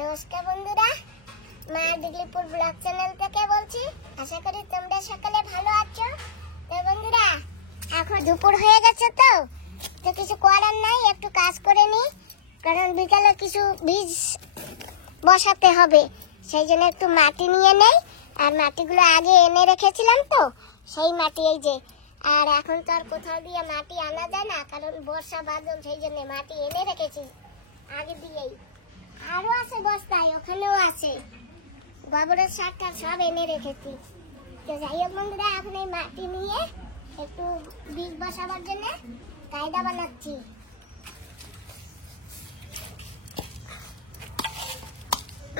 নমস্কার বন্ধুরা, মা দিগলিপুর ব্লগ চ্যানেল থেকে বলছি। আশা করি তোমরা সকলে ভালো আছো। তো বন্ধুরা, এখন দুপুর হয়ে গেছে, তো কিছু করার নাই, একটু কাজ করে নি, কারণ বিকালে কিছু বীজ বসাতে হবে। সেই জন্য একটু মাটি নিয়ে নেই, আর মাটিগুলো আগে এনে রেখেছিলাম, তো সেই মাটি এই যে। আর এখন তো আর কোথাও দিয়ে মাটি আনা যায় না, কারণ বর্ষা বাদল, সেই জন্য মাটি এনে রেখেছি আগে দিয়েই। আরো আছে বস্তায়, ওখানেও আছে গোবরের সার সব এনে রেখেছি। তো যাই হোক বন্ধুরা, এখন এই মাটি নিয়ে একটু বীজ বসাবার জন্য কায়দা বানাচ্ছি।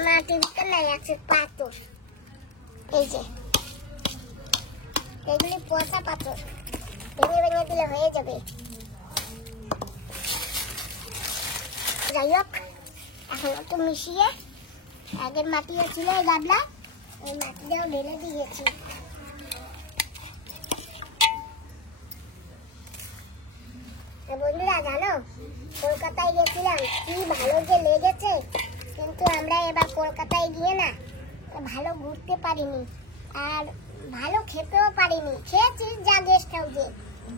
মাটির ভিতরে নাই আছে পাথর, এই যে এগুলি পচা পাথর, ভেঙে ভেঙে দিলে হয়ে যাবে। যাই হোক, এখন একটু মিশিয়ে আগের মাটিও ছিল এই গাবলা, ওই মাটিটাও ঢেলে দিয়েছি। বন্ধুরা জানো, কলকাতায় গেছিলাম, কি ভালো যে লেগেছে, কিন্তু আমরা এবার কলকাতায় গিয়ে না ভালো ঘুরতে পারিনি, আর ভালো খেতেও পারিনি। খেয়েছি যা গেস্ট হাউসে,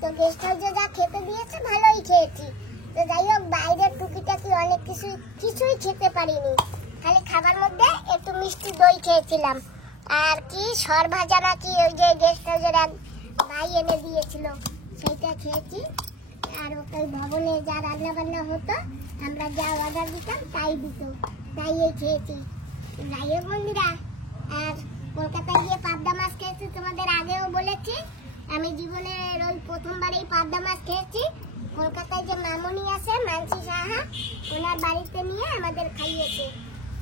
তো গেস্ট হাউসে যা খেতে দিয়েছে ভালোই খেয়েছি। তো যাই হোক, বাইরের টুকিটাকি অনেক কিছুই খেতে পারিনি। খালি খাবার মধ্যে একটু মিষ্টি দই খেয়েছিলাম, আর কি সর ভাজা না কি ওই যে গেস্ট হাউসের এক ভাই এনে দিয়েছিল, সেইটা খেয়েছি। আর ওই ভবনে যা রান্না বান্না হতো, আমরা যা অর্ডার দিতাম তাই দিত, তাই এই খেয়েছি। যাই হোক বন্ধুরা, আর কলকাতায় গিয়ে পাবদা মাছ খেয়েছি, তোমাদের আগেও বলেছি। আমি জীবনের ওই প্রথমবারই পাবদা মাছ খেয়েছি। কলকাতায় যে মামনি আছে, মানসি সাহা, ওনার বাড়িতে নিয়ে আমাদের খাইয়েছে।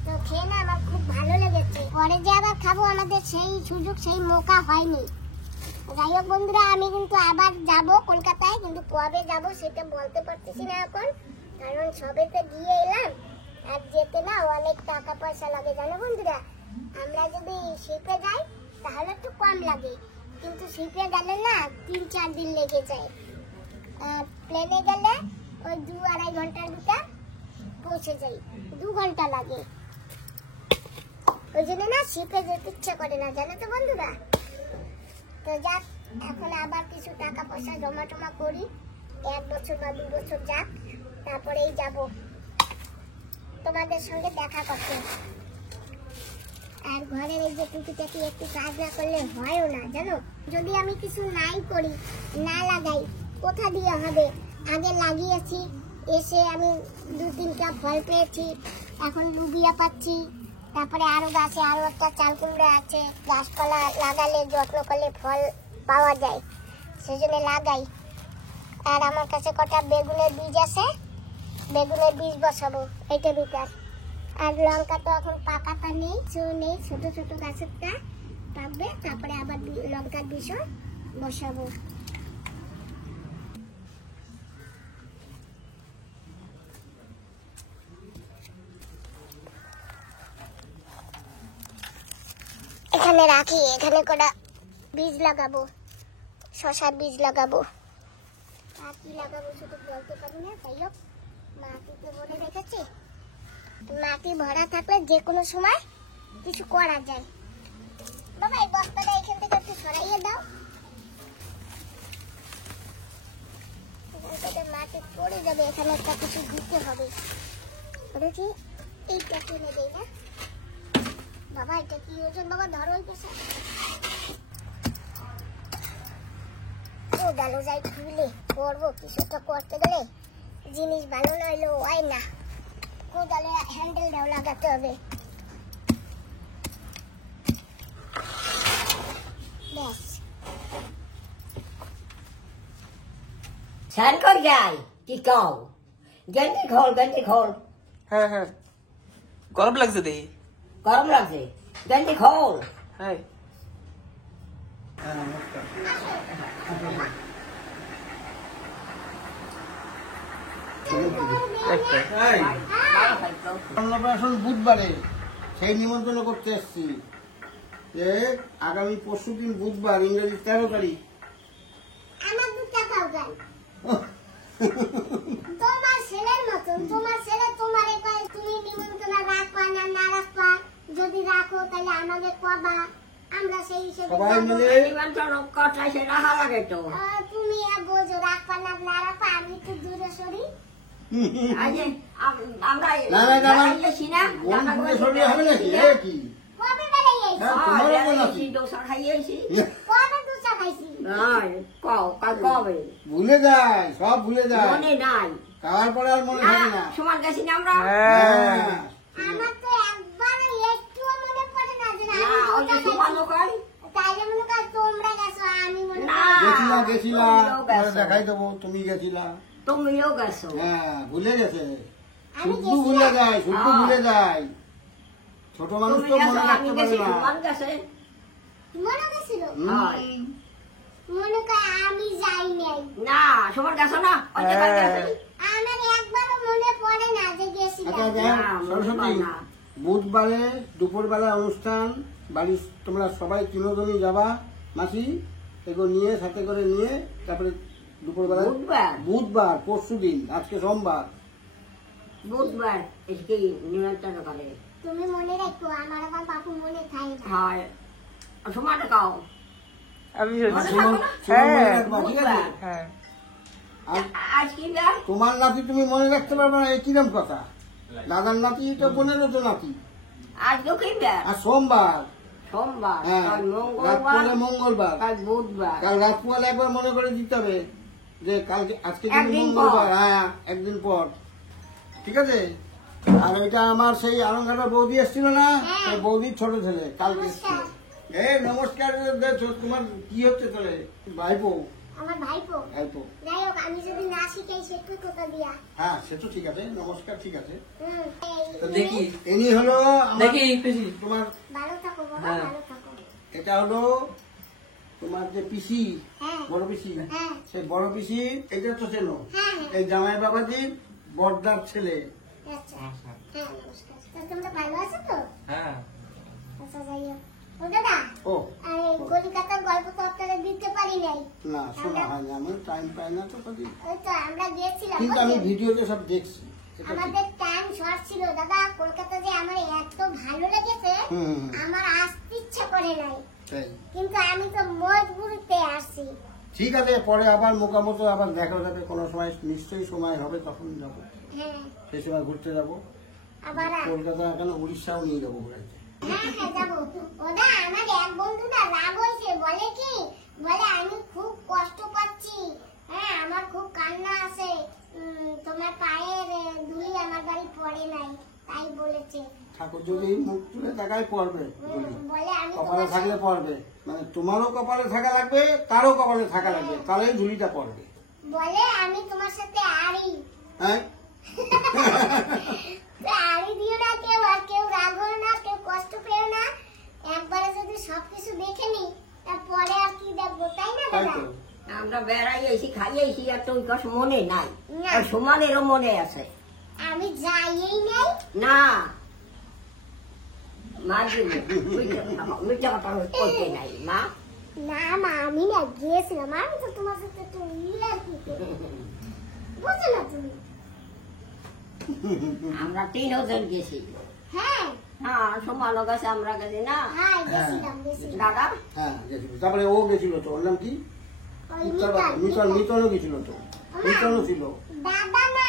তো খেয়ে না আমার খুব ভালো লেগেছে। পরে যে আবার খাবো, আমাদের সেই সুযোগ, সেই মৌকা হয়নি। যাই হোক বন্ধুরা, আমি কিন্তু আবার যাব কলকাতায়, কিন্তু কবে যাব সেটা বলতে পারতেছি না এখন, কারণ সবেতে গিয়ে এলাম, আর যেতে না অনেক টাকা পয়সা লাগে জানো বন্ধুরা। আমরা যদি শিপে যাই তাহলে একটু কম লাগে, কিন্তু শিপে গেলে না 3-4 দিন লেগে যায়। প্লেনে গেলে ওই 2-2.5 ঘন্টার ভিতর পৌঁছে যাই, 2 ঘন্টা লাগে। ওই জন্য না শিপে যেতে ইচ্ছা করে না, জানো তো বন্ধুরা। তো যাক, এখন আবার কিছু টাকা পয়সা জমা টমা করি, 1 বছর বা 2 বছর যাক, তারপরেই যাব তোমাদের সঙ্গে দেখা করতে। আর ঘরের এই যে টুকিটাকি একটু কাজ না করলে হয়ও না জানো। যদি আমি কিছু নাই করি, না লাগাই, কোথা দিয়ে হবে? আগে লাগিয়েছি, এসে আমি 2-3টা ফল পেয়েছি, এখন লুবিয়া পাচ্ছি, তারপরে আরো গাছে আরো একটা চাল কুমড়া আছে। গাছপালা লাগালে, যত্ন করলে ফল পাওয়া যায়, সেজন্য লাগাই। আর আমার কাছে কটা বেগুনের বীজ আছে, বেগুনের বীজ বসাবো এইটার ভিতর। আর লঙ্কা তো এখন পাকাটা নেই, ছোট ছোট গাছেরটা পাকবে, তারপরে আবার লঙ্কার বীজও বসাবো। এখানে রাখি, এখানে কটা বীজ লাগাবো, শশার বীজ লাগাবো। আর কি লাগাবো শুধু বলতে পারি না। যাই হোক, মাটিতে ভরে রেখেছি, মাটি ভরা থাকলে যে কোনো সময় কিছু করা যায়। বাবা, এই বস্তাটা এখান থেকে একটু সরাইয়ে দাও, মাটি পড়ে যাবে, এখানে একটা কিছু দিতে হবে। দেখি এইটা কিনে দেই না। বাবা, এটা কি ওজন? বাবা ধরো, ওই পেশা ও গেল, যাই খুলে করবো কিছুটা করতে গেলে জিনিস ভালো নইলো হয় না। কোদালে হ্যান্ডেলটাও লাগাতে হবে। ব্যাস, স্নান কর যাই, কি কও? গেঞ্জি খোল, গেঞ্জি খোল। হ্যাঁ হ্যাঁ, গরম লাগছে দেখি। গরম লাগছে, গেঞ্জি খোল। হ্যাঁ, অন্নপ্রাশন বুধবারে, সেই নিমন্ত্রণ করতে এসছি যে আগামী পরশুদিন বুধবার, ইংরেজি 13 তারিখ। আমার 2টা পাউডার তোমার ছেলের মতন, তোমার ছেলে তোমারে কয় তুমি নিমন্ত্রণ রাখবা না, রাখো তাহলে আমাদের কবা, আমরা সেই হিসেবে সবাই যাবো। মিলে নিমন্ত্রণ করতে সে রাখা লাগে তো। তুমি বোঝো রাখবা না রাখবা, আমি তো দূরে সরি। আজ আমরা না, না, না, না। গেছি না, বন্ধুদের শরীরে হবে নাকি? এ কি? কবে বেড়াই হ্যাঁ, তোমারও তো নাকি? দোসা খাইয়েছি। কবে দুচা খাইছি? নাই, কবে? ভুলে যায়, সব ভুলে যায়। মনে নাই। খাওয়ার পরে আর মনে থাকে না। সমান গেছি না আমরা? হ্যাঁ হ্যাঁ। আমার তো একবারও একটুও মনে পড়ে না যে না, আমি ওই যে দুচা সমানও খাইছি। কর। তাইলে মনে কর তোমরা গেছো, আমি মনে না। করি গেছিলা, তুমিও পরে গেছো। দেখাই দেবো, তুমি গেছিলা। তুমিও গেছো। হ্যাঁ, ভুলে গেছে। আমি শুদ্ধ ভুলে যায়, শুদ্ধ হ্যাঁ। ভুলে যায়। ছোট মানুষ তুমি তো গেছো, মনে আমি রাখতে গেছি, পারে না। সমান গেছে। মনে গেছিল, হয়। মনে কর আমি যাই নাই। না, সমান গেছো না? ওই যে হ্যাঁ। গেছে। আমার একবারও মনে পড়ে না যে গেছিলাম। আচ্ছা দেখ, না, সরস্বতী, না। বুধবারে দুপুরবেলা অনুষ্ঠান, বাড়ির তোমরা সবাই তিনজনই যাবা, মাসি এগুলো নিয়ে সাথে করে নিয়ে, তারপরে দুপুরবেলা বুধবার? বুধবার, পরশু দিন, আজকে সোমবার। বুধবার এসে নিমন্ত্রণ করে। তুমি মনে রাখো, আমার আবার বাপু মনে থাকে না। হয়। সমান খাও। আমি মনে শুনছি। থাকো না? সুমন মনে হ্যাঁ রাখবা, ঠিক আছে? হ্যাঁ আর আজ কি বার? তোমার নাতি তুমি মনে রাখতে পারবে না, এই কিরম কথা? দাদার নাতি তো বোনেরও তো নাতি। আজ তো কি বার? আর সোমবার, সোমবার, হ্যাঁ, কাল রাত মঙ্গলবার, পরে মঙ্গলবার। কাল বুধবার। কাল রাত পোয়ালে একবার মনে করে দিতে হবে যে কালকে আজকে কিন্তু একদিন মঙ্গলবার, পর। হ্যাঁ একদিন পর, ঠিক আছে? আর এটা আমার সেই আলমঘাটার বৌদি এসেছিল না, হ্যাঁ। সেই বৌদির ছোট ছেলে কালকে এসেছিল। নমস্কার। এই নমস্কার, তোমার কি হচ্ছে তোরে? ভাইপো, আমার ভাইপো। ভাইপো। যাই হোক, আমি যদি না শিখাই শেখো কোথা দিয়া। হ্যাঁ সে তো ঠিক আছে, নমস্কার, ঠিক আছে। তো দেখি ইনি হলো আমার- দেখি পিসি তোমার, ভালো থাকো বাবা, হ্যাঁ। ভালো থাকো। এটা হলো তোমার যে পিসি, হ্যাঁ বড় পিসি, হ্যাঁ সেই বড় পিসি, এটা তো চেনো, হ্যাঁ হ্যাঁ। এই জামাই বাবাজির বড়দার ছেলে। আচ্ছা হ্যাঁ, নমস্কার। তা তোমরা ভালো আছো তো? হ্যাঁ আচ্ছা যাই হোক। ও দাদা, ও আরে কলকাতার গল্প তো আপনারা দিতে পারি নাই। না, শোনা হয় না, আমি টাইম পাই না তো কদিন। ওই তো আমরা গিয়েছিলাম, কিন্তু আমি বুঝলেন? ভিডিওতে সব দেখছি, এটা ঠিক। আমাদের টাইম শর্ট ছিল দাদা। কলকাতা যে আমার এত ভালো লেগেছে, হুম, হুম, হুম। আমার আসতে ইচ্ছা করে নাই, তাই। কিন্তু আমি তো মজবুরিতে আসছি। ঠিক আছে, পরে আবার মোকামতো আবার দেখা যাবে, কোনো সময় নিশ্চয়ই সময় হবে, তখন যাবো, হ্যাঁ সেই সময় ঘুরতে যাবো। আবার কলকাতা এখানে উড়িষ্যাও নিয়ে যাবো ঘুরাইতে। হ্যাঁ হ্যাঁ যাবো। ওদা আমার এক বন্ধুটা রাগ হয়েছে, বলে কি, বলে আমি খুব কষ্ট পাচ্ছি, হ্যাঁ আমার খুব কান্না আসে, তোমার পায়ের ধুলি আমার বাড়ি পড়ে নাই, তাই বলেছে। ঠাকুর যদি মুখ তুলে তাকায় পড়বে, বলি বলে আমি কপালে তোমার থাকলে পড়বে, মানে তোমারও কপালে থাকা লাগবে, তারও কপালে থাকা লাগবে, তাহলেই ঝুলিটা পড়বে। বলে আমি তোমার সাথে আড়ি হ্যাঁ, আড়ি দিও না কেউ, আর কেউ রাগ হও না, কেউ কষ্ট পেও না। একবারে যদি সবকিছু দেখে নি, তারপরে আর কি দেখবো, তাই না তাই দাদা? তো। আমরা বেড়াইয়েছি, খাইয়েছি, আর তো ওই কথা মনে নাই। না। আর সমানেরও মনে আছে। আমি যাইই নাই। না, মা দিলে মিথ্যা কথা করতে নাই মা। না মা, আমি না গিয়েছিলাম, আমি তো তোমার সাথে একটু ইলার কি বুঝো না তুমি? আমরা তিনজন গেছি। হ্যাঁ হ্যাঁ, সমানও গেছে, আমরা গেছি না হ্যাঁ গেছিলাম গেছিলাম। দাদা। হ্যাঁ গেছিল, তারপরে ও গেছিল তো, ওর নাম কি? ওই মিতনও গেছিল তো, মিতনও ছিল। দাদা না,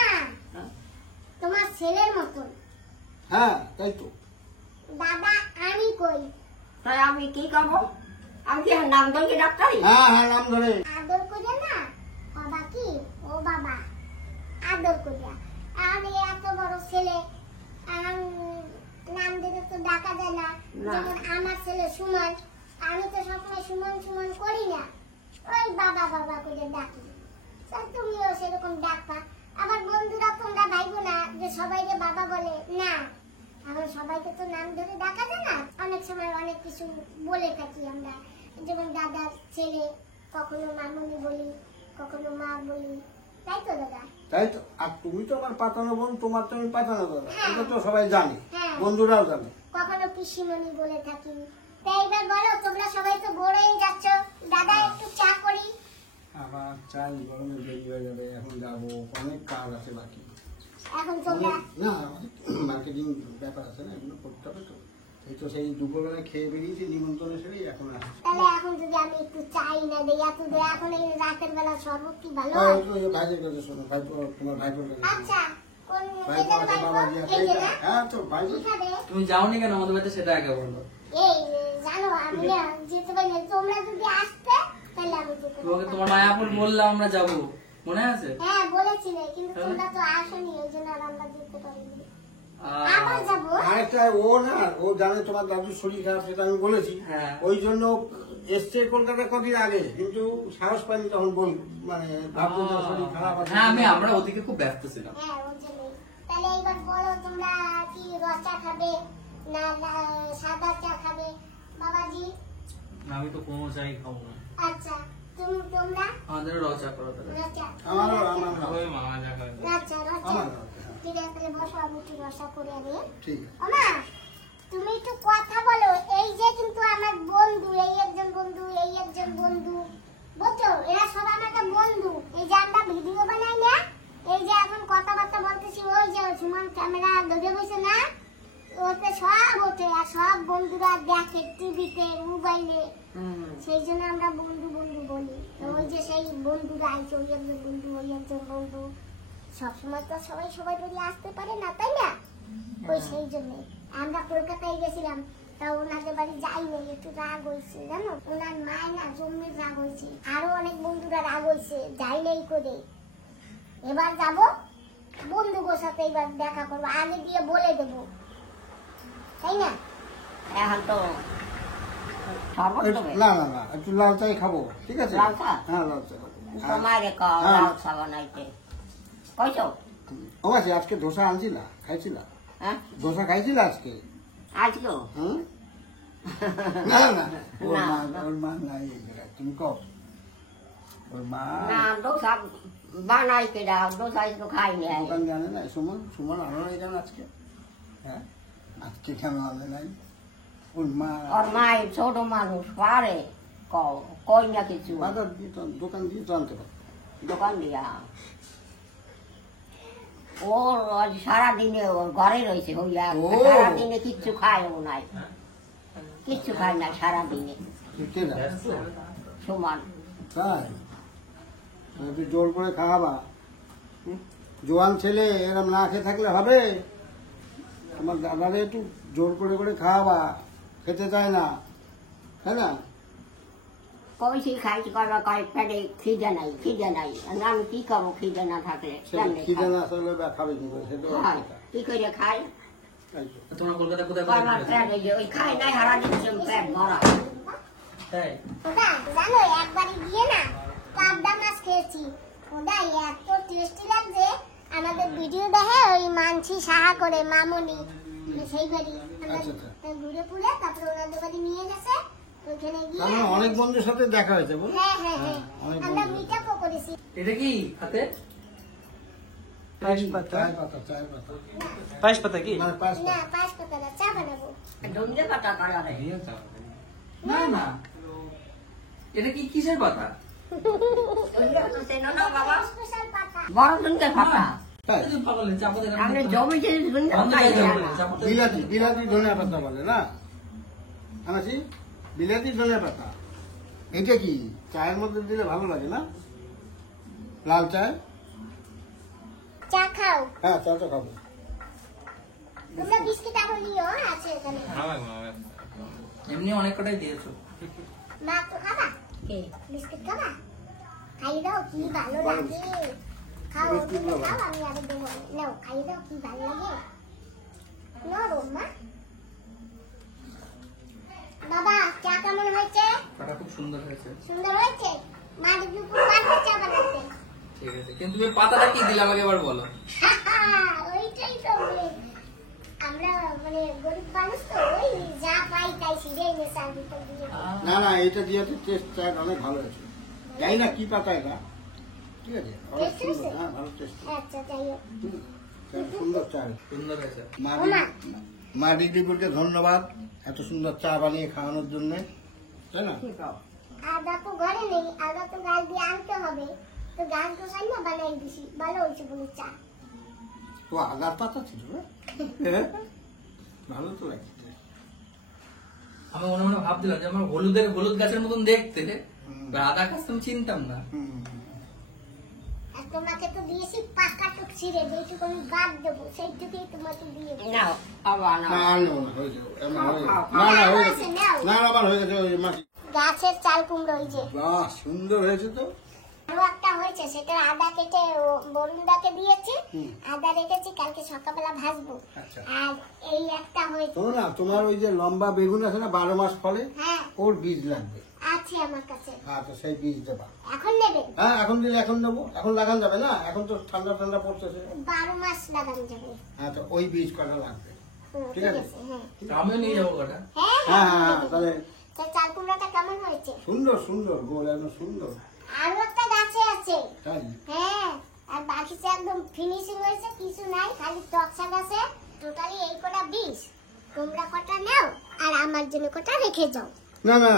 তোমার ছেলের মতন। হ্যাঁ তাই তো। দাদা আমি কই, তাই আমি কি করবো? আমি কি আর নাম ধরি ডাক্তারি? হ্যাঁ হ্যাঁ, নাম ধরে। আদর করে না, বাবা কি, ও বাবা আদর করিয়া। আমি এত বড় ছেলে, নাম দিলে তো ডাকা যায় না। না। যেমন আমার ছেলে সুমন, আমি তো সবসময় সুমন সুমন করি না, ওই বাবা বাবা করে ডাকি। তা তুমিও সেরকম ডাকবা। আবার বন্ধুরা তোমরা ভাইবো না যে সবাইকে বাবা বলে না, এখন সবাইকে তো নাম ধরে ডাকা যায় না। অনেক সময় অনেক কিছু বলে থাকি আমরা, যেমন দাদার ছেলে, কখনো মামুনি বলি, কখনো মা বলি, তাই তো দাদা? তাই তো। আর তুমি তো আমার পাতানো বোন, তোমার তো আমি পাতানো দাদা, হ্যাঁ। এটা তো সবাই জানে, হ্যাঁ। বন্ধুরাও জানে। কখনো পিসিমণি বলে থাকি। তাই এবার বলো, তোমরা সবাই তো বড় হয়ে যাচ্ছ, দাদা একটু চা করি। আবার চাই, গরমে দেরি হয়ে যাবে, এখন যাবো, অনেক কাজ আছে বাকি। এখন তোমরা না, মার্কেটিং ব্যাপার আছে না, এগুলো করতে হবে তো। এই তো সেই দুপুরবেলায় খেয়ে বেরিয়েছি নিমন্ত্রণে সেরেই এখন আসছি। তাহলে এখন যদি আমি একটু চাই না দেই এত দেয়, এখন এই রাতের বেলা শরবত কি ভালো হ্যাঁ, হয়? ওই তো ভাইদের কাছে শোনো, ভাইপো তোমার ভাইপোর কাছে শোনো। আচ্ছা, কোন ভাইপো মেয়েদের আছে, ভাইপো? বাবাজি আছে। এই যে না? হ্যাঁ তো ভাইপো। কি খাবে? তুমি যাওনি কেন আমাদের বাড়িতে সেটা আগে বলো। এই জানো আমি না যেতে পারি না। তোমরা যদি আসতে তাহলে আমি যেতে তোমাকে পারতাম। তোমার মায়াপুর বললাম আমরা যাবো, মনে আছে? হ্যাঁ বলেছিলে, কিন্তু তোমরা তো আসোনি, এই জন্য আর আমরা যেতে পারিনি। আহ, আবার যাবো? আরেকটা ও না, ও জানে তোমার দাদুর শরীর খারাপ, সেটা আমি বলেছি। হ্যাঁ। ওই জন্য এসছে কলকাতা কদিন আগে, কিন্তু সাহস পাইনি তখন বল, মানে ভাবতো যে ওর শরীর খারাপ আছে। হ্যাঁ আমরা ওদিকে খুব ব্যস্ত ছিলাম। হ্যাঁ ওর জন্যই। তাহলে এইবার বলো তোমরা কি রস চা খাবে না সাদা চা খাবে? বাবাজি আমি তো কোনো চাই খাবো না। আচ্ছা, তোমরা আমাদের রচা করো তাহলে। রসা? আমার ওই মামা যা খাবে। আচ্ছা রসা। আমার রসা, হ্যাঁ। ঠিক আছে, তাহলে বসো, আমি একটু রসা করে আনি। ঠিক আছে। ওমা, তুমি একটু কথা বলো। এই যে কিন্তু আমার বন্ধু, এই একজন বন্ধু, এই একজন বন্ধু, বুঝছো? এরা সব আমাকে বন্ধু। এই যে আমরা ভিডিও বানাই না, এই যে এখন কথাবার্তা বলতেছি, ওই যে সুমন ক্যামেরা ধরে বসে না, ওতে সব ওঠে, আর সব বন্ধুরা দেখে টিভিতে, মোবাইলে। সেই জন্য আমরা বন্ধু বন্ধু বলি। তো ওই যে সেই বন্ধুরা আইছে, ওই একজন বন্ধু, ওই একজন বন্ধু। সবসময় তো সবাই সবাই বলি আসতে পারে না, তাই না? ওই সেই জন্য আমরা কলকাতায় গেছিলাম, তা ওনাদের বাড়ি যাইনি, একটু রাগ হয়েছে জানো। ওনার মায় না জমির রাগ হয়েছে, আরো অনেক বন্ধুরা রাগ হয়েছে, যাই নাই করে। এবার যাব বন্ধুদের সাথে, এবার দেখা করবো, আগে দিয়ে বলে দেবো, তাই না? এখন তো শরবত দেবে না না না, একটু লাল চাই খাবো, ঠিক আছে? লাল চা? হ্যাঁ লাল চা খাবো। তোমারে হ্যাঁ। লাল চা বানাইতে কইছো? ও আছে, আজকে ধোসা আনছিলা, খাইছিলা? হ্যাঁ ধোসা খাইছিলা আজকে? আজকেও হুম? না না, ওর না, মা, না। ওর মা নাই এই জায়গায়, তুমি কও। ওর মা না দোসা বানাই কেডা, দোসা তো খাই নাই। দোকান জানে না, সুমন সুমন আনো নাই কেন আজকে? হ্যাঁ, আজকে কেন আনে নাই? ওর মা ওর মায়ের ছোট মানুষ পারে কই না কিছু বাজার দিয়ে তো, দোকান দিয়ে তো আনতে পারো। দোকান দিয়া ওর আজ সারাদিনে ওর ঘরে রয়েছে হইয়া, ও। সারাদিনে কিচ্ছু খায়ও নাই, কিচ্ছু খায় নাই সারাদিনে। কে জানে? সমান তাই একটু জোর করে খাওয়াবা। জোয়ান ছেলে এরম না খেয়ে থাকলে হবে? আমার দাদারে একটু জোর করে করে খাওয়াবা, খেতে চায় না, তাই না? কইছি খাইছি করবা, কয় পেটে খিদে নাই, খিদে নাই। আমি কি করবো খিদে না থাকলে? সেটা কেমনে খিদে খাই? না আসলে খাবে কি করে, সেটা হ্যাঁ, কি করে খাই? তোমরা কলকাতা কোথায় আমার কোথায় পেট ওই যে ওই খাই নাই সারাদিন পেট ভরা। তাই? ওটা জানো একবারই গিয়ে না পাবদা মাছ খেয়েছি, ওটা এত টেস্টি লাগছে। আমাদের ভিডিও দেখে ওই মানছি সাহা করে মামনি, সেই বাড়ি আমরা আচ্ছা, আচ্ছা। ঘুরে পুরে তারপরে ওনাদের বাড়ি নিয়ে গেছে, ওইখানে গিয়ে আমার অনেক বন্ধুর সাথে দেখা হয়েছে, বল। হ্যাঁ হ্যাঁ হ্যাঁ অনেক আমরা বন্ধু। মিট আপও করেছি। এটা কি হাতে? চায়ের পাতা, চায়ের পাতা, পায়েস পাতা কি? মানে পাঁচ না পাঁচ পাতা না, চা বানাবো। ধনিয়া পাতা কালারে না না, এটা কি কিসের পাতা? বাবা স্পেশাল পাতা। বড় ধনিয়া পাতা। তাই? এই যে পাগলের চাপা দেখে আমি জমিতে ধনিয়া বন্ধ খাই করে না। দেবো, চাপা দেখে। বিলাতি, বিলাতি ধনিয়া পাতা বলে না? আনাছি বিলাতি ধনিয়া পাতা। এটা কি চায়ের মধ্যে দিলে ভালো লাগে না? লাল চায়? চা খাও, হ্যাঁ, চা তো খাবো। তোমরা বিস্কিট আরো নিও, আছে এখানে। এমনি অনেক কটাই দিয়েছো। মা তো খাবা কে? বিস্কিট খাবা? খাই দাও, কি ভালো লাগে। খাও, বিস্কিট তুমি খাবা? খাও, আমি আরো দেবো। নাও খাই দাও, কি ভালো লাগে। নরম মা। বাবা চা কেমন হয়েছে? পাটা খুব সুন্দর হয়েছে। সুন্দর হয়েছে। মা দুপুর পারবে চা বানাতে। ঠিক আছে, কিন্তু তুমি পাতাটা কি দিলে আমাকে এবার বলো। ওইটাই তো বলে। আমরা মানে গরিব মানুষ তো, ওই যা পাই তাই সিধে এনে চার ভিতর দিয়ে দিই। না না, এটা দিয়ে টেস্ট চায়ের অনেক ভালো আছে। জানি না কি পাতা এটা, ঠিক আছে? অনেক Taste সুন্দর, হয়েছে? হ্যাঁ ভালো টেস্ট। আচ্ছা যাই হোক। সুন্দর চা। সুন্দর হয়েছে। মা ডিগ্রিপুরকে ধন্যবাদ এত সুন্দর চা বানিয়ে খাওয়ানোর জন্য, তাই না? আদা তো ঘরে নেই, আদা তো গাছ দিয়ে আনতে হবে। তো গাছ তো সাই না বানাই দিছি, ভালো হয়েছে বলে চা। তো আদার পাতা ছিল না? হ্যাঁ? ভালো তো লাগছে। আমি মনে মনে ভাবছিলাম যে আমার হলুদ গাছের মতন দেখতে, আদা গাছ তো আমি চিনতাম না। আর তোমাকে তো দিয়েছি পাকা টুক ছিঁড়ে, যেটুকু আমি বাদ দেবো সেইটুকুই তোমাকে দিয়ে দেবো। নাও আবার নাও। না নেবো না, হয়ে যাবে। এমন হয়ে খাও, যাবে। না হয়ে গেছে। নাও। না আবার হয়ে গেছে ওই মাটি। গাছের চাল কুমড়ো ওই যে বাহ, সুন্দর হয়েছে তো। আরো একটা হয়েছে, সেটা আদা কেটে বরুণদাকে দিয়েছি, আদা রেখেছি, কালকে সকালবেলা ভাজবো। আচ্ছা। আর এই একটা হয়েছে। শোনো না, তোমার ওই যে লম্বা বেগুন আছে না 12 মাস ফলে, হ্যাঁ ওর বীজ লাগবে। আছে আমার কাছে, আচ্ছা, সেই বীজ দেবা। এখন নেবেন? হ্যাঁ, এখন দিলে এখন নেবো। এখন লাগান যাবে না, এখন তো ঠান্ডা ঠান্ডা পড়তেছে। 12 মাস লাগানো যাবে। আচ্ছা, ওই বীজ কটা লাগবে। ঠিক ঠিক আছে। আছে, হ্যাঁ আমিও নিয়ে যাবো কটা। হ্যাঁ হ্যাঁ হ্যাঁ হ্যাঁ, তাহলে তো চাল কুমড়াটা কেমন হয়েছে? সুন্দর সুন্দর গোল, একদম সুন্দর। আরো একটা গাছে আছে। তাই হ্যাঁ, আর বাকিটা একদম ফিনিশিং হয়েছে, কিছু নাই, খালি টকশা গাছে। টোটালি এই কটা বীজ, তোমরা কটা নাও আর আমার জন্য কটা রেখে যাও। না না,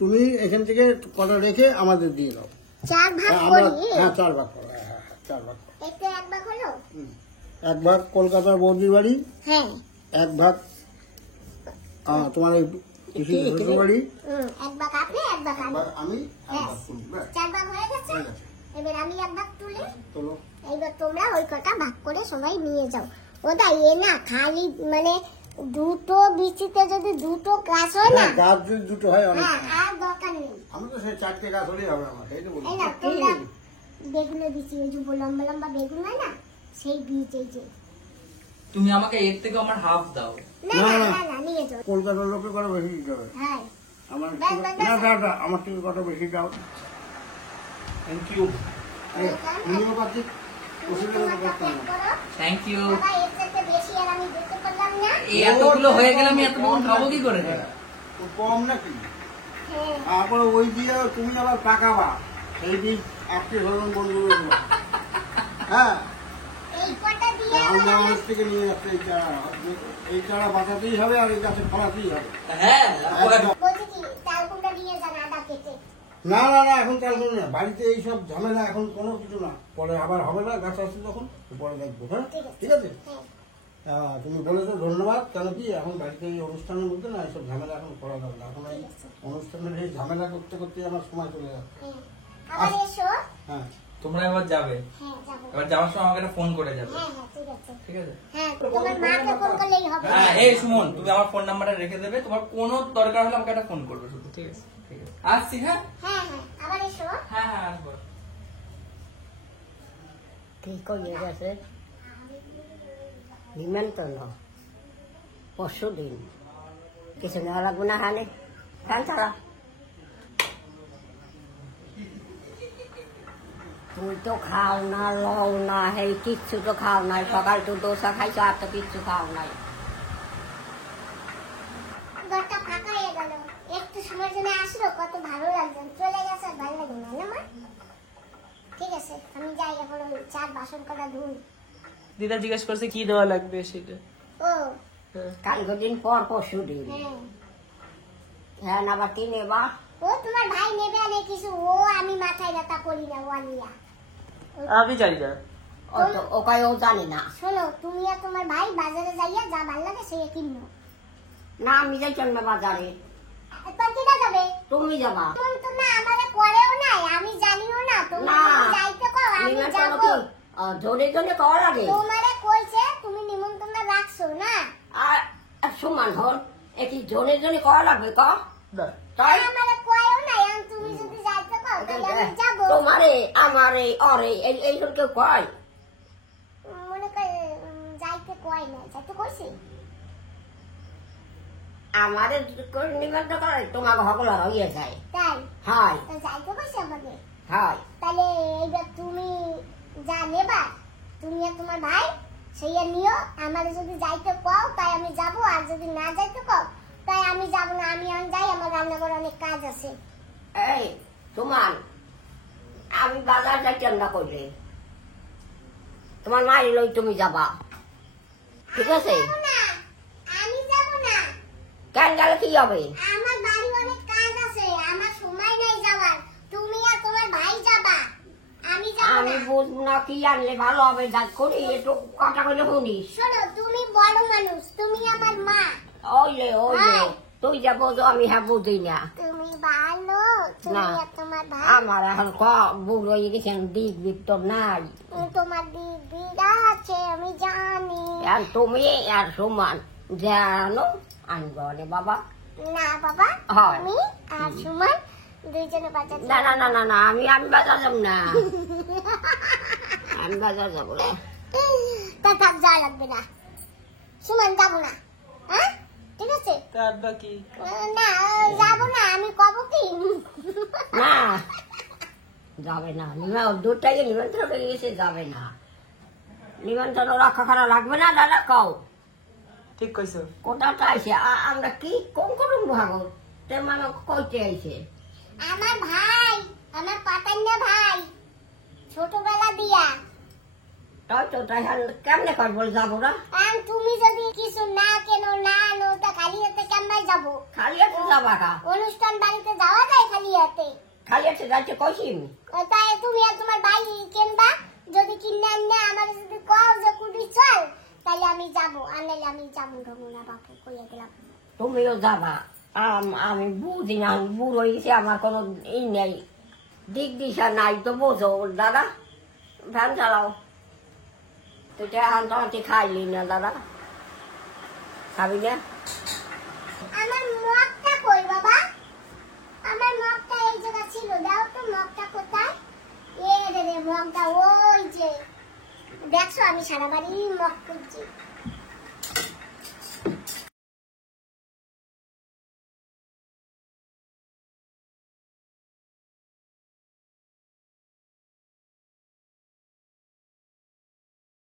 তুমি এখান থেকে কটা রেখে আমাদের দিয়ে দাও। 4 ভাগ হ্যাঁ, আমরা করি। 4 ভাগ করো। হ্যাঁ হ্যাঁ, 4 ভাগ করো। একটু এক ভাগ হলো। এক ভাগ কলকাতার বৌদির বাড়ি, হ্যাঁ এক ভাগ তোমার এই পিসির শ্বশুর বাড়ি, এক ভাগ আপনি, এক ভাগ এক আমি। ভাগ আমি, এক ব্যাস, ভাগ তুমি। ব্যাস, 4 ভাগ হয়ে গেছে। হয়ে গেছে। এবার আমি এক ভাগ তুলে, চলো। এইবার তোমরা ওই কটা ভাগ করে সবাই নিয়ে যাও। ওটা এ না খালি মানে দুটো বিচিতে যদি দুটো গাছ হয় না, হ্যাঁ, গাছ যদি দুটো হয় অনেক। হ্যাঁ আর দরকার নেই। আমি তো সেই 4টে গাছ হলেই হবে আমার, এই তো বলি। এই না তোমরা বেগুনের বিচি, ওই যে লম্বা লম্বা বেগুন হয় না, সেই বীজ এই যে। তুমি আমাকে এর থেকে আমার হাফ দাও। না না, না না। না না, নিয়ে যাও। কলকাতার লোকের কটা বেশি দিতে হবে। হ্যাঁ আমার ব্যাস, থেকে- ব্যাস, না ব্যাস। না, আমার থেকে কটা বেশি দাও। Thank you. হোমিওপ্যাথিক ওষুধের মতো তোমারটা করতাম প্যাক করো। Thank you. বাবা, এর থেকে বেশি আর আমি দিতে পারলাম না। এই এতগুলো হয়ে গেলে আমি এত বেগুন খাবো কি করে? কম নাকি? হ্যাঁ তারপরে ওই দিয়ে তুমি আবার পাকাবা, সেই বীজ আজকে ধরুন বন্ধু। হ্যাঁ, এই কটা দিয়ে আমরা আবার মানুষ থেকে নিয়ে যাচ্ছে এই চারা। এই চারা বাঁচাতেই হবে আর এই গাছে ফলাতেই হবে। হ্যাঁ, একদম। বলছি কি, চাল কুমড়া নিয়ে যান আদা কেটে। না না না, এখন চাল করবো না, বাড়িতে এইসব ঝামেলা এখন কোনো কিছু না, পরে আবার হবে না, গাছ আসছে তখন পরে দেখবো। হ্যাঁ, ঠিক আছে। হ্যাঁ তুমি বলেছো ধন্যবাদ। কেন কি এখন বাড়িতে এই অনুষ্ঠানের মধ্যে না এইসব ঝামেলা এখন করা যাবে না। এখন এই অনুষ্ঠানের এই ঝামেলা করতে করতে আমার সময় চলে যাবে। হ্যাঁ আবার এসো। হ্যাঁ, তোমরা এবার যাবে, হ্যাঁ যাবো। এবার যাওয়ার সময় আমাকে একটা ফোন করে যাবে। হ্যাঁ হ্যাঁ ঠিক আছে। ঠিক আছে? হ্যাঁ তোমার মাকে ফোন করলেই হবে। হ্যাঁ, এই সুমন, তুমি আমার ফোন নাম্বারটা রেখে দেবে, তোমার কোনো দরকার হলে আমাকে একটা ফোন করবে শুধু। ঠিক আছে? ঠিক আছে, আসছি। হ্যাঁ হ্যাঁ হ্যাঁ আবার এসো। হ্যাঁ হ্যাঁ, আসবো। কি করে গেছে নিমন্ত্রণ পরশু দিন, কিছু নেওয়া লাগবে না। হানে ফ্যান চালা। তুই তো খাও না, লও না, এই কিচ্ছু তো খাও নাই। সকাল তো দোসা খাইছো, আর তো কিচ্ছু খাও নাই। ঘরটা ফাঁকা হয়ে গেল, একটু সময়ের জন্য আসলো, কত ভালো লাগলো। চলে গেছে, আর ভালো লাগে না না মা? ঠিক আছে, আমি যাই এখন, ওই চার বাসন কটা ধুই। দিদা জিজ্ঞেস করছে কি দেওয়া লাগবে সেটা। ও কালকে দিন পর পরশু দিন। হ্যাঁ, হ্যাঁ, আবার কি নেবা? ও তোমার ভাই নেবে আনে কিছু, ও আমি মাথায় ব্যথা করি না, ও আনিয়া। আমি জানি না। ও তো ওকাই ও জানি না। শোনো, তুমি আর তোমার ভাই বাজারে যাইয়া যা ভালো লাগে সে কিনো। না, আমি যাই চলবে বাজারে। তো কিনা যাবে? তুমি যাবা? তুমি তো না আমারে করেও নাই, আমি জানিও না। তুমি না, যদি যাইতে কও আমি নিমন্ত্রণ যাব। কি জোরে জোরে কওয়া লাগে? তোমারে কইছে, তুমি নিমন্ত্রণ রাখছো না? আর সমান হল একই জনে জনে কওয়া লাগবে ক? না, তাই আমারে কয়েও নাই, আর তুমি যদি যাইতে কও তাহলে আমি যাব। তোমারে আমারে অরে এই কেউ কয়? মনে কর যাইতে কয় না, যাইতে কইছি। আমারে নিমন্ত্রণ করে তোমাকে সকল হইয়া যায়। তাই হয় তো যাইতে কইছি আমাকে। হয়। তাহলে এইবার তুমি যা নেবা, তুমি আর তোমার ভাই সেইয়া নিও। আমারে যদি যাইতে কও তাই আমি যাব, আর যদি না যাইতে কও তাই আমি যাব না। আমি এখন যাই, আমার রান্নাঘরে অনেক কাজ আছে। এই তোমার আমি বাজার যাইতাম না করলে তোমার মায়ের লই তুমি যাবা। ঠিক আছে? আমি যাব না, আমি যাব না। কেন গেলে কি হবে? আমার বাড়ি অনেক কাজ আছে, আমার সময় নেই যাওয়ার। তুমি আর তোমার ভাই যাবা, আমি যাব আমি না। বুঝবো না কি আনলে ভালো হবে। যাই করি একটু কথা কইলে শুনিস। শোনো, তুমি বড় মানুষ, তুমি আমার মা। ওইলে হ্যাঁ, তুই যা বোঝো আমি হ্যাঁ বুঝি না। তুমি ভালো, তুমি না। আর তোমার ভাই, আমার এখন বুড়ো হয়ে গেছেন, দিক দিক তো নাই। তোমার দিদি আছে আমি জানি। আর তুমি আর সুমান জানো আনবনে বাবা। না বাবা, হয়। আমি আর সুমন দুইজনে বাজার না না না না না, আমি বাজার যাব না, আমি বাজার যাবো না। তা থাক, যাওয়া লাগবে না। সুমন যাবো না, হ্যাঁ ঠিক আছে? কার বাকি? না যাবো না, আমি কব কি? না যাবে না, দুটাকে নিমন্ত্রণ হয়ে গেছে, যাবে না। নিমন্ত্রণ রক্ষা করা লাগবে না দাদা, কও ঠিক কইছো। কোথাটা আইছে, আমরা কি কোন করুন ভাগো তে মানে কইতে আইছে। আমার ভাই, আমার পাতান্না ভাই, ছোটবেলা দিয়া। তাই তো তাই কেমনে করবো, যাবো না? কারণ তুমি যদি কিছু না কেন না আনো তা খালি হাতে কেমন যাবো? খালি আছে যাবা কা? অনুষ্ঠান বাড়িতে যাওয়া যায় খালি হাতে? খালি আছে যাচ্ছে কইছি আমি। তাই তুমি আর তোমার ভাই কিনবা, যদি কিনে আনলে আমার যদি কও যে কুড়ি চল, তাহলে আমি যাবো, আনলে আমি যাবো ঢোবো না, বাপু কইয়া গেলাম। তুমিও যাবা, আমি বুঝি না, বুড়ো হয়ে গেছি, আমার কোনো ই নেই, দিক দিশা নাই তো, বোঝো দাদা। ফ্যান চালাও, তুই তো এখন তো খাইলি না দাদা, খাবি না? আমার মগটা কই বাবা? আমার মগটা এই জায়গা ছিল, দাও তো মগটা কোথায়? এ রে রে, মগটা ওই যে, দেখছো আমি সারা বাড়ি মগ খুঁজছি।